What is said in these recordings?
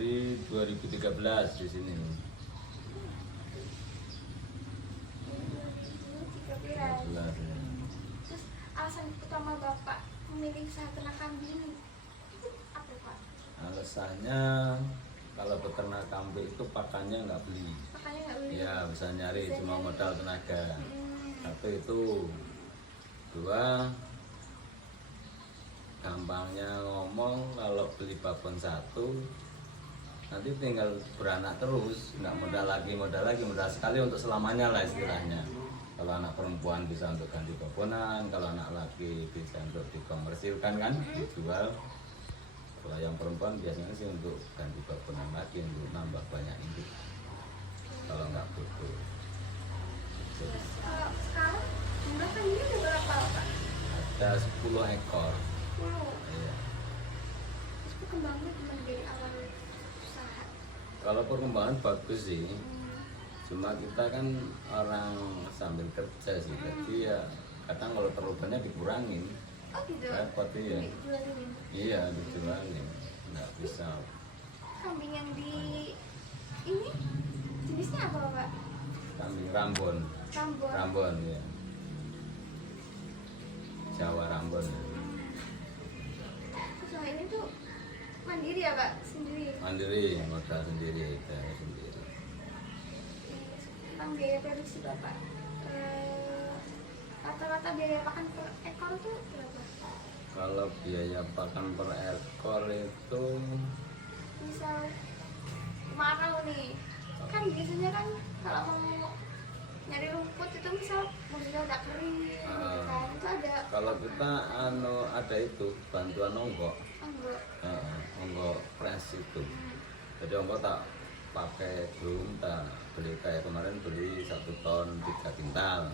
dari 2013 di sini. 2013. 13 ya. Terus alasan utama Bapak memilih usaha ternak kambing itu apa Pak? Alasannya kalau peternak kambing itu pakannya nggak beli. Makanya nggak beli. Ya bisa nyari Bisa cuma nyari. modal tenaga. Hmm. Satu itu, dua gampangnya ngomong kalau beli babon satu nanti tinggal beranak terus, nggak modal sekali untuk selamanya lah istilahnya. Kalau anak perempuan bisa untuk ganti babonan, kalau anak laki bisa untuk dikomersilkan kan, dijual. Kalau yang perempuan biasanya sih untuk ganti babonan lagi untuk nambah banyak induk. Kalau nggak butuh. Terus kalau sekarang jumlah kambingnya ada berapa Pak? Ada 10 ekor. 10. Iya. Terus perkembangannya gimana dari awal usaha? Kalau perkembangan bagus sih. Hmm. Cuma kita kan orang sambil kerja sih, jadi ya kadang kalau terlalu banyak dikurangin, Oh gitu. repot ya. Dijualin. Iya dijualin, nggak bisa. Kambing yang di ini jenisnya apa Pak? Kambing Rambon, Rambon. Rambon ya, Jawa Rambon. Usaha ini tuh mandiri ya Pak? Sendiri? Mandiri, modal sendiri, bayar sendiri. Tentang biaya produksi Bapak, rata-rata biaya pakan per ekor tuh berapa? Kalau biaya pakan per ekor itu Misal kemarau nih, kan biasanya kan kalau mau nyari rumput itu misal musimnya udah kering gitu kan, itu ada kalau kita ada itu bantuan onggok. enggak? Onggok press itu. Jadi onggok tak pakai drum, tak beli kayak kemarin beli 1 ton 3 kintal.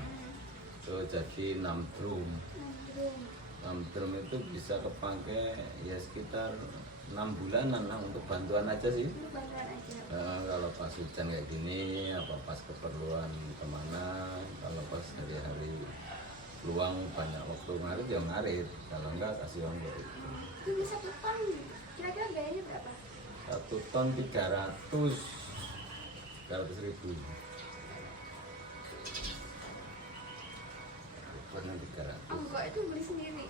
Itu jadi 6 drum. Belum. 6 drum itu bisa kepake ya sekitar 6 bulanan lah untuk bantuan aja sih. Itu bantuan aja. Kalau pas hujan kayak gini, apa pas keperluan kemana, kalau pas hari-hari luang banyak waktu ngarit ya ngarit, kalau enggak kasih onggok itu. Itu bisa ton, kira-kira biayanya berapa? 1 ton 300 ribu. Pernah 300. Enggak, itu beli sendiri.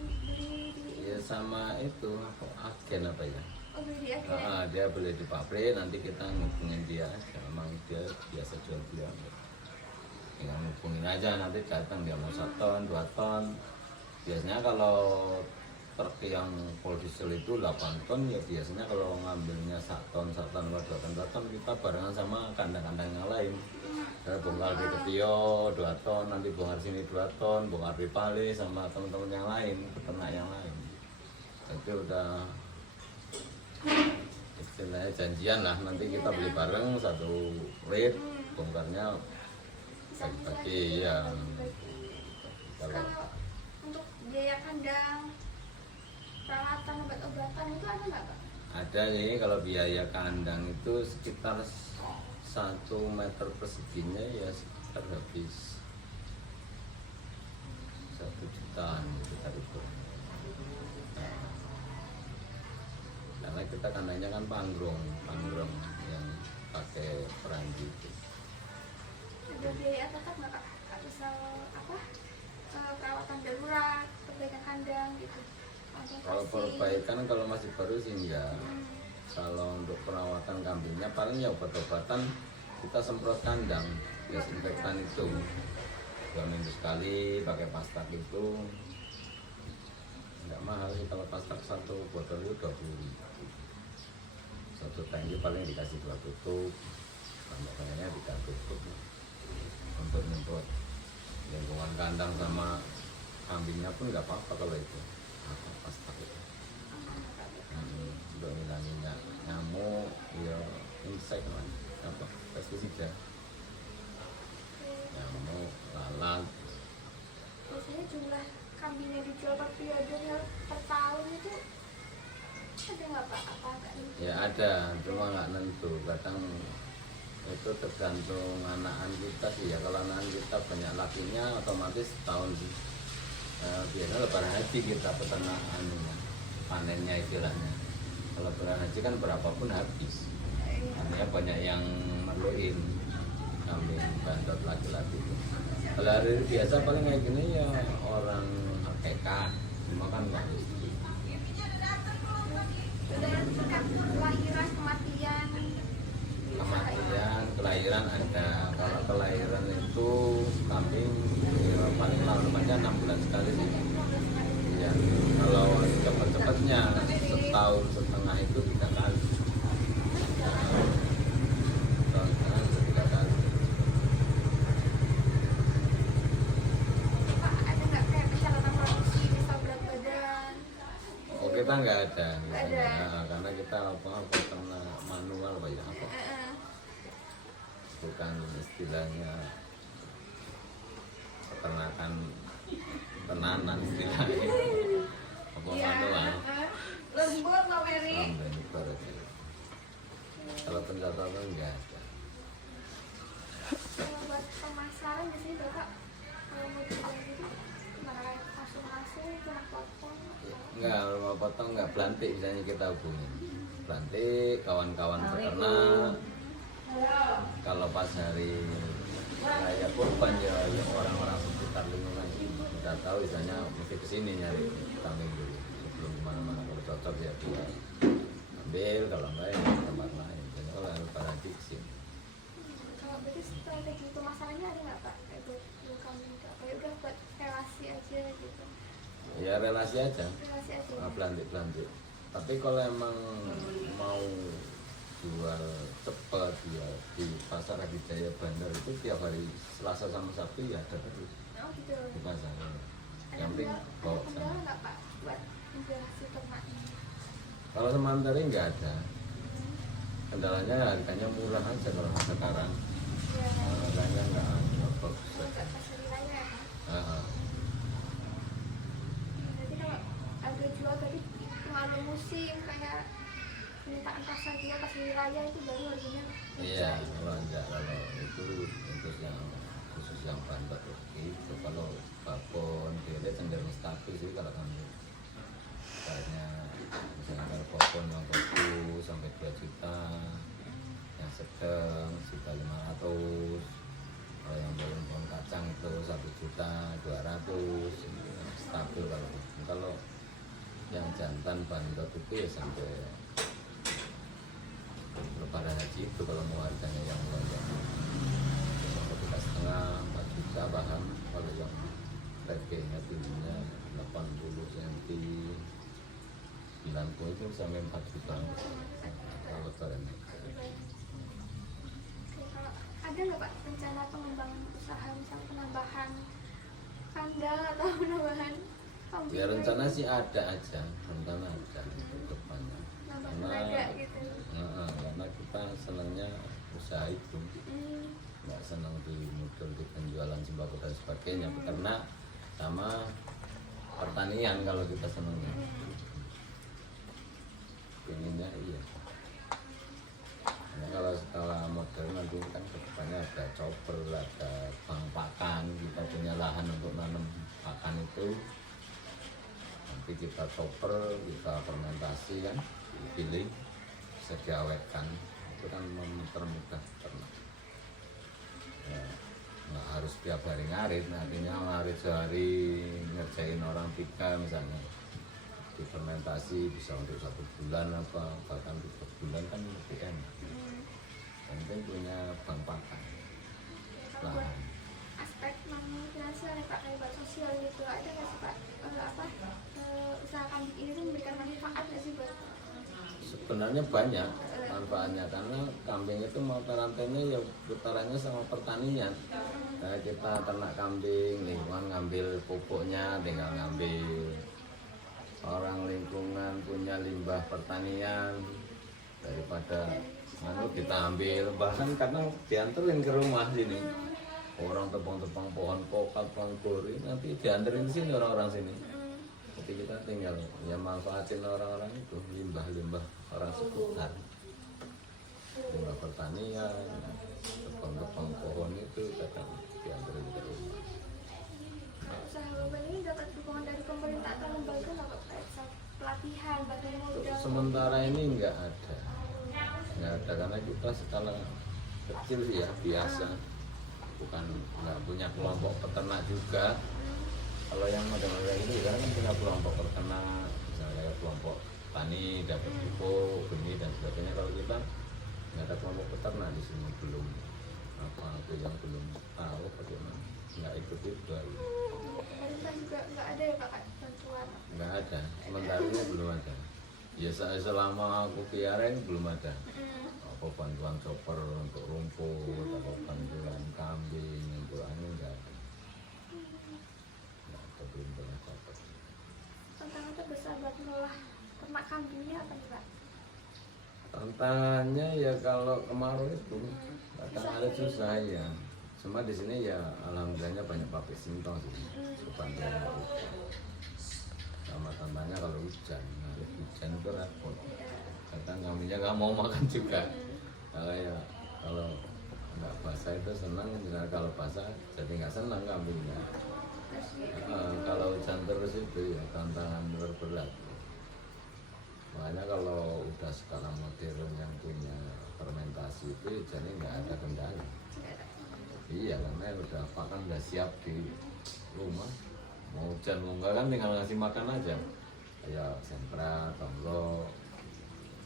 Beli di Ya sama itu apa agen apa ya? oh beli di agen. Dia beli di pabrik, nanti kita ngubungin dia. Memang dia biasa jual dia. Tinggal ngubungin aja, nanti datang dia mau 1 ton, 2 ton. Biasanya kalau truk yang full diesel itu 8 ton, ya biasanya kalau ngambilnya 1 ton, 2 ton, 2 ton kita barengan sama kandang-kandang yang lain. Saya bongkar di Ketio 2 ton, nanti bongkar sini 2 ton, bongkar di Pali sama teman-teman yang lain, peternak yang lain. Jadi udah istilahnya janjian lah, nanti kita beli bareng 1 rit, bongkarnya bagi-bagi ya. Kalau Kalau untuk biaya kandang, perawatan, obat-obatan itu ada nggak Pak? ada sih, kalau biaya kandang itu sekitar 1 meter perseginya ya sekitar habis 1 jutaan sekitar itu. Karena kita kandangnya kan panggrong yang pakai perangi itu. Ada biaya tetap nggak Kak? Misal apa? Perawatan darurat, perbaikan kandang gitu. Kalau perbaikan kalau masih baru sih enggak. Kalau untuk perawatan kambingnya paling ya obat-obatan kita semprot kandang, desinfektan itu 2 minggu sekali, pakai pastak itu enggak mahal sih. Kalau pastak 1 botol itu 20.000. 1 tangki paling dikasih 2 tutup, tambah-tambahnya 3 tutup untuk nyemprot lingkungan kandang sama kambingnya pun nggak apa-apa kalau itu pastak itu. Untuk ngilangin nyamuk, ya insek lah, apa pestisida, nyamuk, lalat. Biasanya jumlah kambing yang dijual per periode per tahun itu ada nggak Pak? Apa nggak nih? Ya ada, cuma nggak nentu. Kadang itu tergantung anakan kita sih ya. Kalau anakan kita banyak lakinya otomatis tahun sih. Biasanya lebaran haji kita peternakan panennya istilahnya. Kalau bulan haji kan berapapun habis. Iya. Artinya banyak yang merluin kambing bandot laki-laki itu. Kalau hari biasa paling kayak gini ya orang akekah, cuma kan nggak mesti. Dan kan kelahiran, kematian. Kematian, kelahiran ada. Kalau kelahiran itu kambing ya, paling lamanya 6 bulan sekali sih. Ya, kalau cepat-cepatnya setahun setengah itu 3 kali. Setahun setengah itu 3 kali. Pak, ada nggak kayak persyaratan produksi, misal berat badan? Oh, kita nggak ada, Nggak ada. Nah, karena kita apa peternak manual Pak ya, apa? Bukan istilahnya peternakan tenanan istilahnya. Apa manual? Lembut loh, Mary. Lamben ibarat itu. Kalau pencatatan nggak ada. Kalau buat pemasaran di sini Bapak kalau mau jual gitu gimana, langsung cuma potong? Nggak, rumah potong nggak, belantik misalnya kita hubungin. Belantik, kawan-kawan peternak. Kalau pas hari raya kurban ya, orang-orang sekitar lingkungan kita tahu misalnya mesti kesini nyari kambing dulu sebelum kemana-mana. Kalau cocok ya dia ambil, kalau enggak ya ke tempat lain. Jadi kalau harus pada di kesini. Kalau berarti strategi pemasarannya ada nggak Pak? Kayak buat kambing apa ya udah buat relasi aja gitu. Ya relasi aja, Relasi aja. belantik. Tapi kalau emang mau jual cepat ya di pasar Adi Jaya Bandar itu tiap hari Selasa sama Sabtu ya ada terus Oh gitu. di pasar. Ada Yang penting bawa kendala sana. nggak Pak buat menjual si ternak ini? Kalau sementara nggak ada. Kendalanya harganya murah aja kalau sekarang. Iya kan. Harganya nggak bagus. Nggak pasar wilayah ya Pak. Ah, Jadi kalau harga jual tadi pengaruh musim kayak permintaan pasar juga pas wilayah itu baru harganya. iya, kalau enggak, kalau itu untuk yang khusus yang bandot itu. Kalau babon dia cenderung stabil sih kalau kami. Misalnya kalau babon yang bagus sampai 2 juta, yang sedang sekitar 500. Kalau yang pohon kacang itu 1.200.000, stabil kalau itu. Kalau yang jantan bandot itu ya sampai lebaran haji itu kalau mau harganya yang banyak sampai 3,5 4 juta bahkan. Kalau yang regenya tingginya 80 cm 90 itu sampai 4 juta kalau lebaran. Oke, kalau ada nggak Pak rencana pengembangan usaha misal penambahan kandang atau penambahan kambing? Ya rencana sih ada aja, rencana ada untuk depannya. Nambah Karena tenaga gitu. karena kita senangnya usaha itu, nggak senang di model di penjualan sembako dan sebagainya, peternak sama pertanian kalau kita senangnya. Pengennya iya. Karena kalau skala modern nanti kan kedepannya ada chopper, ada bank pakan, kita punya lahan untuk nanam pakan itu. Nanti kita chopper, kita fermentasi kan, dipilih, bisa diawetkan, itu kan mempermudah ternak. Ya, nggak harus tiap hari ngarit, nantinya ngarit sehari ngerjain orang 3 misalnya, difermentasi bisa untuk 1 bulan apa bahkan 3 bulan kan lebih enak. Yang penting punya bank pakan, Kalau buat lahan. aspek non finansial nih Pak, kayak buat sosial gitu ada nggak sih Pak usaha kambing ini tuh memberikan manfaat nggak sih buat? Sebenarnya banyak manfaatnya karena kambing itu mata rantainya ya putarannya sama pertanian. Nah, kita ternak kambing, lingkungan ngambil pupuknya, tinggal ngambil. Orang lingkungan punya limbah pertanian, daripada kita ambil, bahkan kadang dianterin ke rumah sini. Orang tebang-tebang pohon kokak, pohon kori, nanti dianterin ke sini orang-orang sini. Jadi kita tinggal ya manfaatin orang-orang itu, limbah-limbah orang sekitar, limbah pertanian, tebang-tebang pohon itu kadang dianterin ke rumah. Usaha Bapak ini dapat dukungan dari pemerintah atau lembaga nggak Pak? Kayak pelatihan bagaimana Untuk udah sementara ini nggak ada karena kita skala kecil sih ya, biasa, bukan nggak punya kelompok peternak juga. Kalau yang model-model itu sekarang kan punya kelompok peternak, misalnya kayak kelompok tani dapat pupuk, benih dan sebagainya. Kalau kita nggak ada kelompok peternak di sini, belum apa yang belum tahu bagaimana, nggak ikut itu. pemerintah juga nggak ada ya Pak bantuan? Nggak ada, sementara ini belum ada. Ya selama aku piara ini belum ada. Apa bantuan chopper untuk rumput, atau bantuan kambing, untuk anu nggak ada. Nggak ada, belum pernah dapat. Tantangan terbesar buat mengolah ternak kambingnya apa nih Pak? Tantangannya ya kalau kemarau itu kadang ada susah ya. Cuma di sini ya alhamdulillahnya banyak pabrik singkong sih. Kebantuan itu. Sama tantangannya kalau hujan, harus hujan itu repot. Kadang kambingnya nggak mau makan juga. Kalau nggak basah itu senang, misalnya kalau basah jadi nggak senang kambingnya. Kalau hujan terus itu ya tantangan terberat. Makanya kalau udah sekarang modern yang punya fermentasi itu jadi nggak ada kendala. Iya, karena udah pakan udah siap di rumah. Mau hujan mau enggak kan tinggal ngasih makan aja. Kayak sempra, tomlo,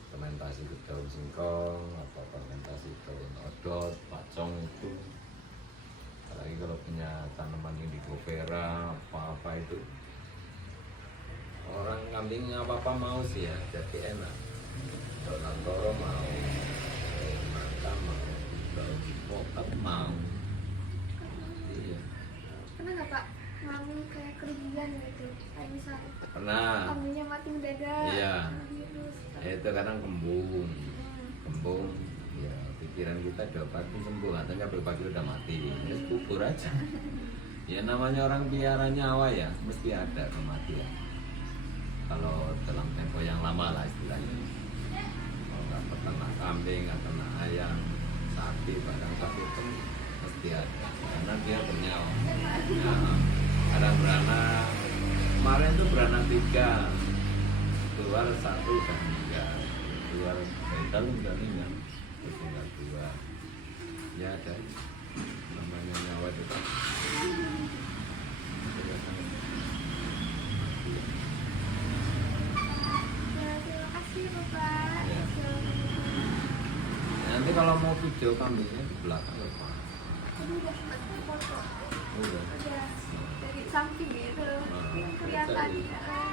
fermentasi ke daun singkong, atau fermentasi daun odot, pacong itu. Apalagi kalau punya tanaman indigo vera, apa-apa itu. Orang kambing apa-apa mau sih ya, jadi enak. Daun antoro mau, daun mata mau, daun mokat mau. Iya. Pernah nggak Pak ngalamin kayak kerugian gitu? Kayak misalnya Pernah. kambingnya mati mendadak, Iya. kena virus. Ya itu kadang kembung, ya pikiran kita diobatin sembuh, katanya pagi udah mati, ya kubur aja. Ya namanya orang piara nyawa ya, mesti ada kematian. Kalau dalam tempo yang lama lah istilahnya. Kalau nggak peternak kambing, nggak ternak ayam, sapi, barang sapi itu mesti ada, karena dia bernyawa. Nah, ada beranak, kemarin tuh beranak 3, keluar 1 dan 3, keluar dari dalam udah meninggal, terus tinggal 2. Ya ada, namanya nyawa itu kan. Ya, terima kasih Bapak. Ya. Nanti kalau mau video kambingnya di belakang ya Pak. Ini udah sempat foto, Udah. udah dari samping gitu, Nah, kelihatan. jadi-